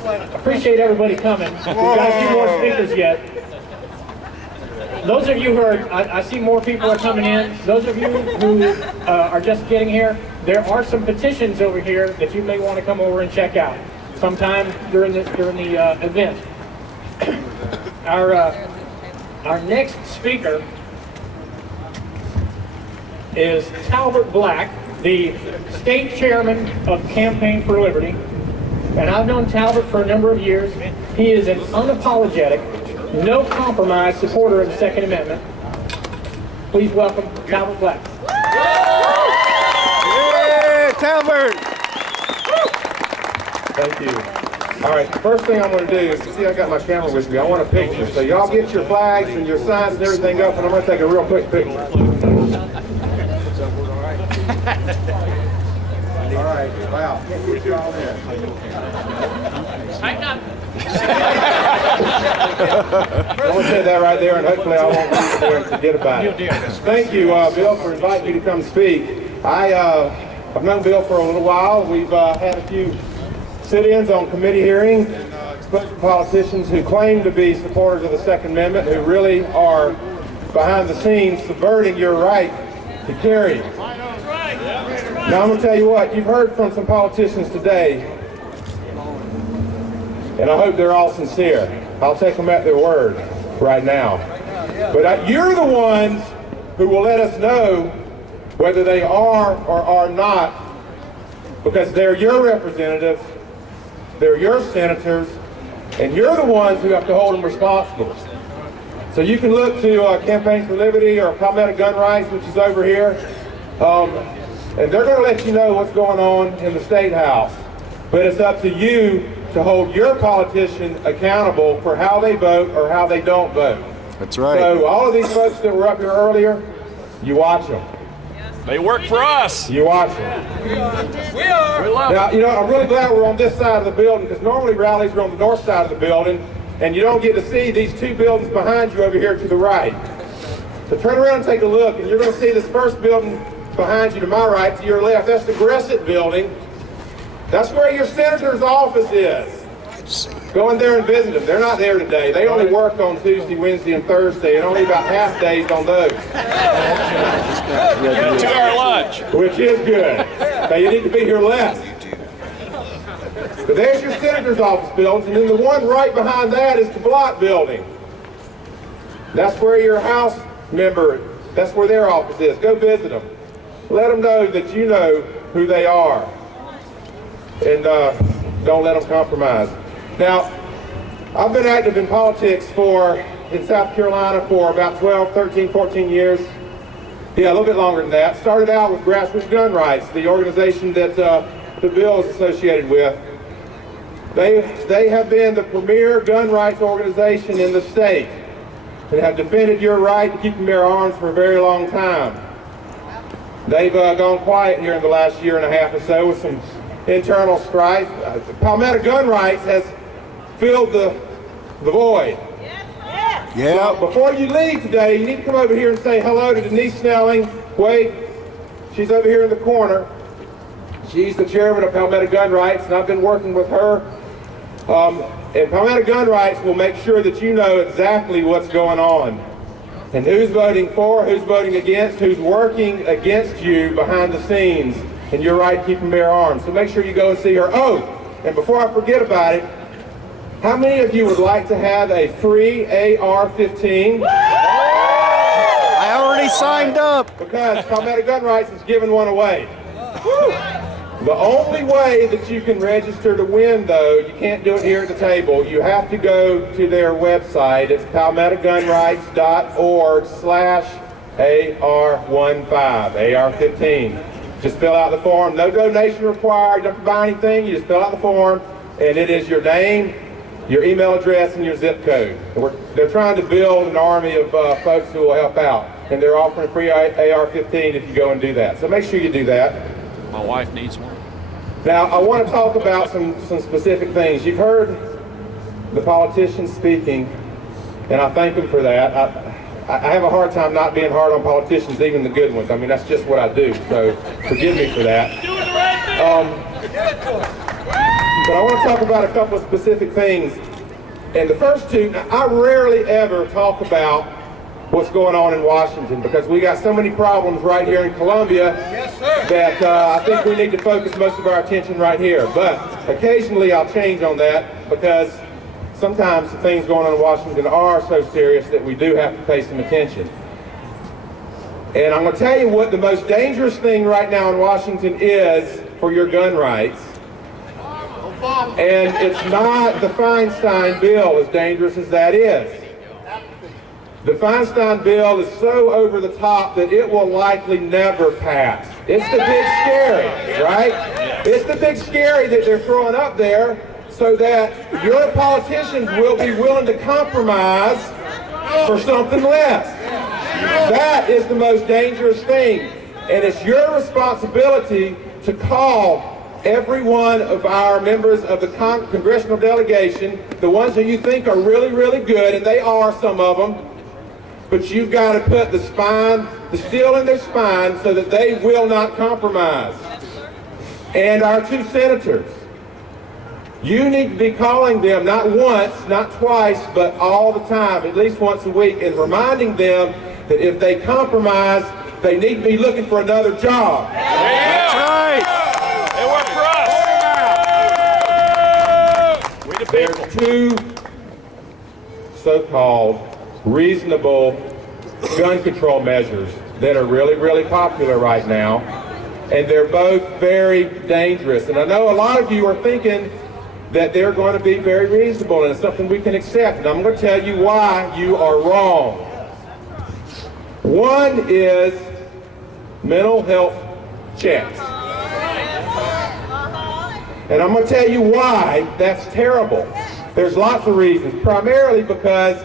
appreciate everybody coming. We've got a few more speakers yet. Those of you who are, I see more people are coming in. Those of you who are just getting here, there are some petitions over here that you may want to come over and check out sometime during the event. Our next speaker is Talbert Black, the state chairman of Campaign for Liberty. And I've known Talbert for a number of years. He is an unapologetic, no compromise supporter of the Second Amendment. Please welcome Talbert Black. Yeah, Talbert! Thank you. All right, the first thing I'm going to do is, see, I got my camera with me. I want a picture. So y'all get your flags and your signs and everything up, and I'm going to take a real quick picture. All right, wow. Can't get you all in. Tighten up. I'm going to say that right there, and hopefully I won't be there and forget about it. Thank you, Bill, for inviting me to come speak. I've known Bill for a little while. We've had a few sit-ins on committee hearings and exposed politicians who claim to be supporters of the Second Amendment, who really are behind the scenes subverting your right to carry. Now I'm going to tell you what, you've heard from some politicians today, and I hope they're all sincere. I'll take them at their word right now. But you're the ones who will let us know whether they are or are not, because they're your representatives, they're your senators, and you're the ones who have to hold them responsible. So you can look to Campaign for Liberty or Palmetto Gun Rights, which is over here, and they're going to let you know what's going on in the State House. But it's up to you to hold your politician accountable for how they vote or how they don't vote. That's right. So all of these folks that were up here earlier, you watch them. They work for us. You watch them. We are. We love Now, you know, I'm really glad we're on this side of the building, because normally rallies are on the north side of the building, and you don't get to see these two buildings behind you over here to the right. So turn around and take a look, and you're going to see this first building behind you to my right, to your left. That's the Gressett building. That's where your senator's office is. Go in there and visit them. They're not there today. They only work on Tuesday, Wednesday, and Thursday, and only about half days on those. Get a 2-hour lunch. Which is good. Now you need to be here less. But there's your senator's office buildings, and then the one right behind that is the Block building. That's where your House member, that's where their office is. Go visit them. Let them know that you know who they are. And don't let them compromise. Now, I've been active in politics in South Carolina for about 12, 13, 14 years. Yeah, a little bit longer than that. Started out with Grassroots Gun Rights, the organization that the bill is associated with. They have been the premier gun rights organization in the state and have defended your right to keep and bear arms for a very long time. They've gone quiet here in the last year and a half or so with some internal strife. Palmetto Gun Rights has filled the void. Yeah. Now, before you leave today, you need to come over here and say hello to Denise Snelling. Wait, she's over here in the corner. She's the chairman of Palmetto Gun Rights, and I've been working with her. And Palmetto Gun Rights will make sure that you know exactly what's going on and who's voting for, who's voting against, who's working against you behind the scenes and your right to keep and bear arms. So make sure you go and see her. Oh, and before I forget about it, how many of you would like to have a free AR-15? I already signed up. Because Palmetto Gun Rights is giving one away. The only way that you can register to win, though, you can't do it here at the table. You have to go to their website. It's palmettogunrights.org/AR15, AR-15. Just fill out the form. No donation required. You don't have to buy anything. You just fill out the form, and it is your name, your email address, and your zip code. They're trying to build an army of folks who will help out, and they're offering a free AR-15 if you go and do that. So make sure you do that. My wife needs one. Now, I want to talk about some specific things. You've heard the politicians speaking, and I thank them for that. I have a hard time not being hard on politicians, even the good ones. I mean, that's just what I do, so forgive me for that. But I want to talk about a couple of specific things. And the first two, I rarely ever talk about what's going on in Washington because we got so many problems right here in Columbia that I think we need to focus most of our attention right here. But occasionally I'll change on that because sometimes the things going on in Washington are so serious that we do have to pay some attention. And I'm going to tell you what the most dangerous thing right now in Washington is for your gun rights. And it's not the Feinstein bill, as dangerous as that is. The Feinstein bill is so over the top that it will likely never pass. It's the big scary, right? It's the big scary that they're throwing up there so that your politicians will be willing to compromise for something less. That is the most dangerous thing. And it's your responsibility to call every one of our members of the congressional delegation, the ones that you think are really, really good, and they are some of them, but you've got to put the steel in their spine so that they will not compromise. And our two senators, you need to be calling them not once, not twice, but all the time, at least once a week, and reminding them that if they compromise, they need to be looking for another job. That's right. They work for us. We the There's people. two so-called reasonable gun control measures that are really, really popular right now, and they're both very dangerous. And I know a lot of you are thinking that they're going to be very reasonable and it's something we can accept, and I'm going to tell you why you are wrong. One is mental health checks. And I'm going to tell you why that's terrible. There's lots of reasons, primarily because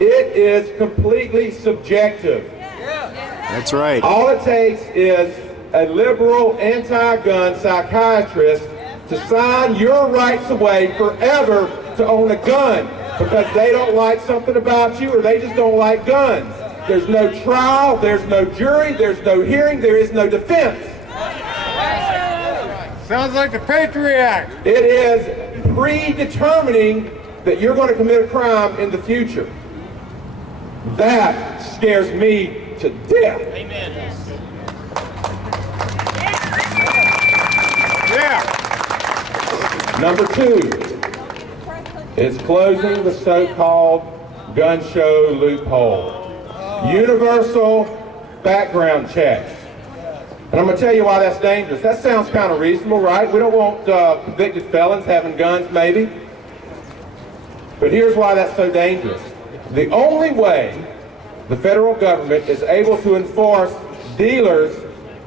it is completely subjective. That's right. All it takes is a liberal anti-gun psychiatrist to sign your rights away forever to own a gun because they don't like something about you or they just don't like guns. There's no trial, there's no jury, there's no hearing, there is no defense. Sounds like the Patriot Act. It is predetermining that you're going to commit a crime in the future. That scares me to death. Yeah. Number two is closing the so-called gun show loophole. Universal background checks. And I'm going to tell you why that's dangerous. That sounds kind of reasonable, right? We don't want convicted felons having guns, maybe. But here's why that's so dangerous. The only way the federal government is able to enforce dealers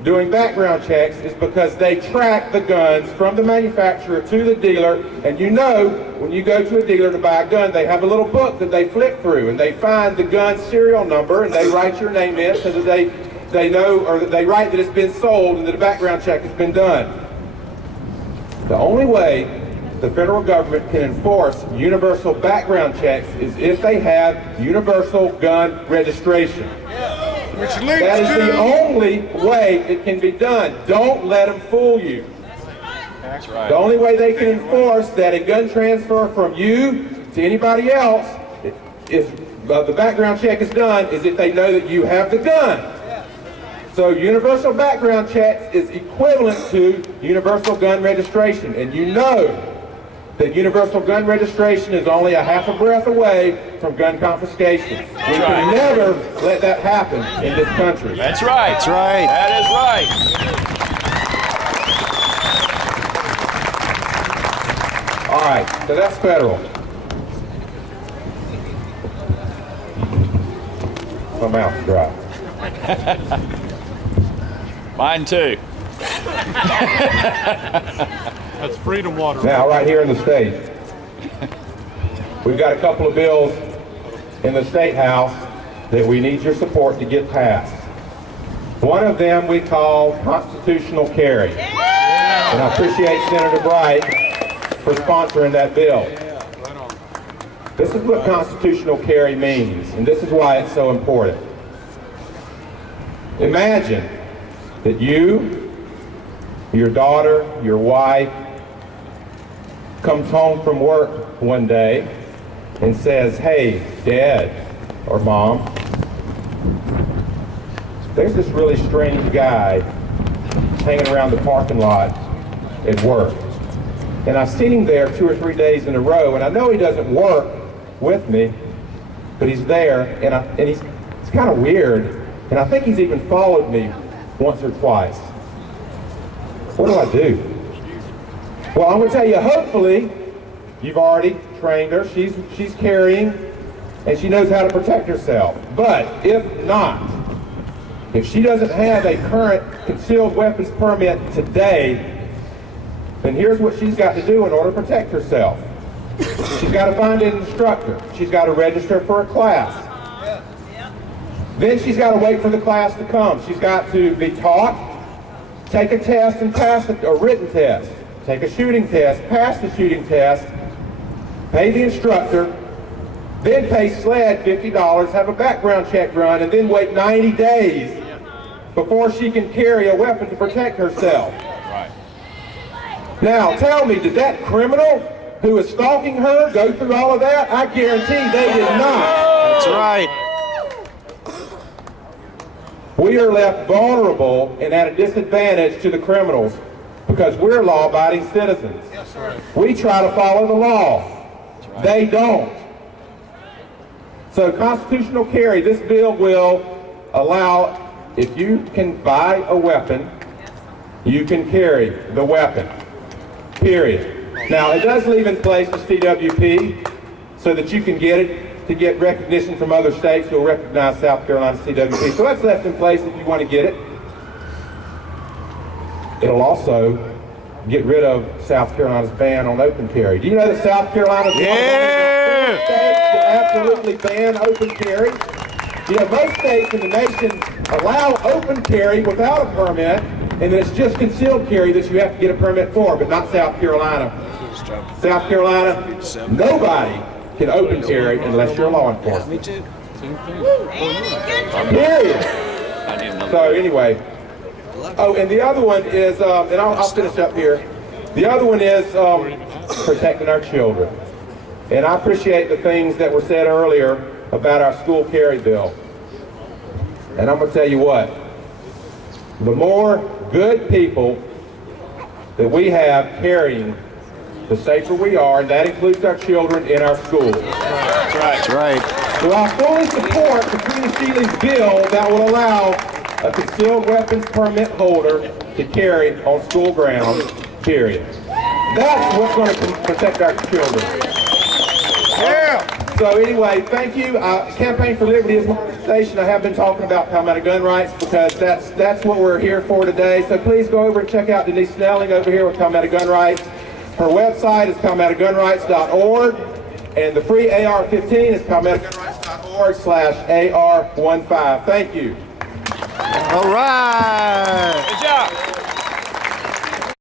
doing background checks is because they track the guns from the manufacturer to the dealer, and you know when you go to a dealer to buy a gun, they have a little book that they flip through and they find the gun serial number and they write your name in so that they know, or they write that it's been sold and that a background check has been done. The only way the federal government can enforce universal background checks is if they have universal gun registration. Which leads That is the to only way it can be done. Don't let them fool you. That's right. The only way they can enforce that a gun transfer from you to anybody else is the background check is done is if they know that you have the gun. So universal background checks is equivalent to universal gun registration, and you know that universal gun registration is only a half a breath away from gun confiscation. We can never let that happen in this country. That's right. That's right. That is right. All right, so that's federal. My mouth's dry. Mine too. that's freedom water. Now, right here in the state, we've got a couple of bills in the State House that we need your support to get passed. One of them we call constitutional carry. And I appreciate Senator Bright for sponsoring that bill. This is what constitutional carry means, and this is why it's so important. Imagine that you, your daughter, your wife, comes home from work one day and says, "Hey, Dad or Mom, there's this really strange guy hanging around the parking lot at work. And I've seen him there 2 or 3 days in a row, and I know he doesn't work with me, but he's there, and he's kind of weird, and I think he's even followed me once or twice. What do I do?" Well, I'm going to tell you, hopefully, you've already trained her. She's carrying, and she knows how to protect herself. But if not, if she doesn't have a current concealed weapons permit today, then here's what she's got to do in order to protect herself. She's got to find an instructor. She's got to register for a class. Then she's got to wait for the class to come. She's got to be taught, take a test and pass a written test, take a shooting test, pass the shooting test, pay the instructor, then pay SLED $50, have a background check run, and then wait 90 days before she can carry a weapon to protect herself. Right. Now, tell me, did that criminal who is stalking her go through all of that? I guarantee they did not. That's right. We are left vulnerable and at a disadvantage to the criminals because we're law-abiding citizens. We try to follow the law. They don't. So constitutional carry, this bill will allow, if you can buy a weapon, you can carry the weapon, period. Now, it does leave in place the CWP so that you can get it, to get recognition from other states who will recognize South Carolina's CWP. So that's left in place if you want to get it. It'll also get rid of South Carolina's ban on open carry. Do you know that South Carolina's one of the states that absolutely ban open carry? You know, most states in the nation allow open carry without a permit, and then it's just concealed carry that you have to get a permit for, but not South Carolina. South Carolina, nobody can open carry unless you're law enforcement. Me too. Period. So anyway, oh, and the other one is, and I'll finish up here. The other one is protecting our children. And I appreciate the things that were said earlier about our school carry bill. And I'm going to tell you what, the more good people that we have carrying, the safer we are, and that includes our children in our schools. That's right. That's right. So I fully support Katrina Shealy's bill that will allow a concealed weapons permit holder to carry on school grounds, period. That's what's going to protect our children. Yeah. So anyway, thank you. Campaign for Liberty is my organization. I have been talking about Talbert gun rights because that's what we're here for today. So please go over and check out Denise Snelling over here with Talbert gun rights. Her website is talbertgunrights.org, and the free AR-15 is talbertgunrights.org/AR-15. Thank you. All right. Good job.